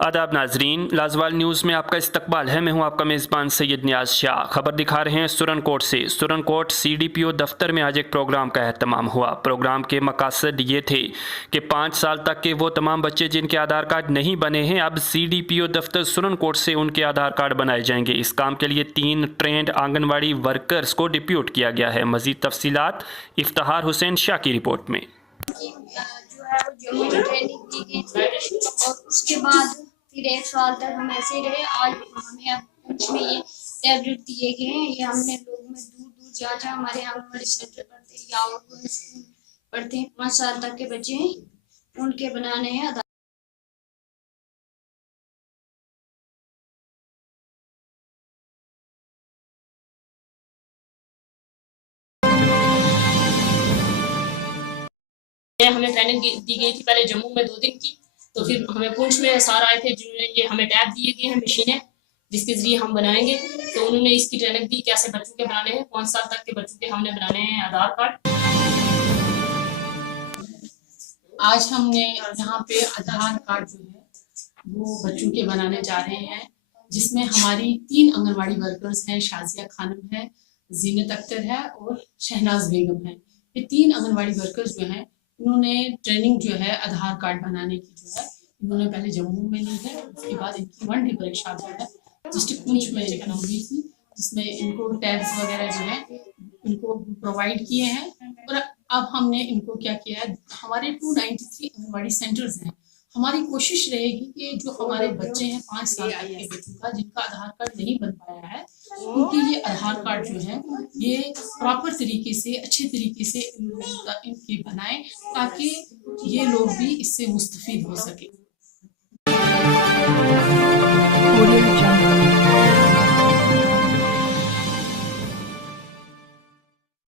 आदाब नाजरीन, लाजवाल न्यूज़ में आपका इस्तकबाल है। मैं हूं आपका मेज़बान सैयद नियाज शाह। खबर दिखा रहे हैं सुरनकोट से। सुरनकोट CDPO दफ्तर में आज एक प्रोग्राम का एहतमाम हुआ। प्रोग्राम के मकासद ये थे कि 5 साल तक के वो तमाम बच्चे जिनके आधार कार्ड नहीं बने हैं, अब CDPO दफ्तर सुरनकोट से उनके आधार कार्ड बनाए जाएंगे। इस काम के लिए 3 ट्रेंड आंगनवाड़ी वर्कर्स को डिप्यूट किया गया है। मज़ीद तफसीलात इफ्तिखार हुसैन शाह की रिपोर्ट में। जो है वो जम्मू में ट्रेनिंग दी गई थी और उसके बाद फिर 1 साल तक हम ऐसे ही रहे। आज हमें अब कुछ में ये टैबलेट दिए गए हैं। ये हमने लोग में दूर दूर जहाँ हमारे आंगनबाड़ी सेंटर पढ़ते हैं या और कोई स्कूल पढ़ते हैं, 5 साल तक के बच्चे हैं, उनके बनाने हैं आधार। हमें ट्रेनिंग दी गई थी पहले जम्मू में 2 दिन की, तो फिर हमें पुंछ में सर आए थे जिन्होंने ये हमें टैब दिए गए हैं, मशीनें जिसके जरिए हम बनाएंगे। तो उन्होंने इसकी ट्रेनिंग दी कैसे बच्चों के बनाने हैं, 5 साल तक के बच्चों के हमने बनाने हैं आधार कार्ड। आज हमने यहाँ पे आधार कार्ड जो है वो बच्चों के बनाने जा रहे हैं, जिसमें हमारी 3 आंगनवाड़ी वर्कर्स हैं। शाजिया खानम है, जीनत अख्तर है और शहनाज बेगम है। ये 3 आंगनवाड़ी वर्कर्स जो हैं, इन्होंने ट्रेनिंग जो है आधार कार्ड बनाने की जो है इन्होंने पहले जम्मू में ली है। उसके बाद इनकी 1 डे परीक्षा जो है डिस्ट्रिक्ट पुंछ में हुई थी, जिसमें इनको टैब्स वगैरह जो है इनको प्रोवाइड किए हैं। और अब हमने इनको क्या किया है, हमारे 293 आंगनवाड़ी सेंटर्स हैं। हमारी कोशिश रहेगी कि जो हमारे बच्चे हैं 5 साल तक के बच्चों का जिनका आधार कार्ड नहीं बन पाया है, उनके ये आधार कार्ड जो है ये प्रॉपर तरीके से, अच्छे तरीके से इनके बनाएं, ताकि ये लोग भी इससे मुस्तफीद हो सके।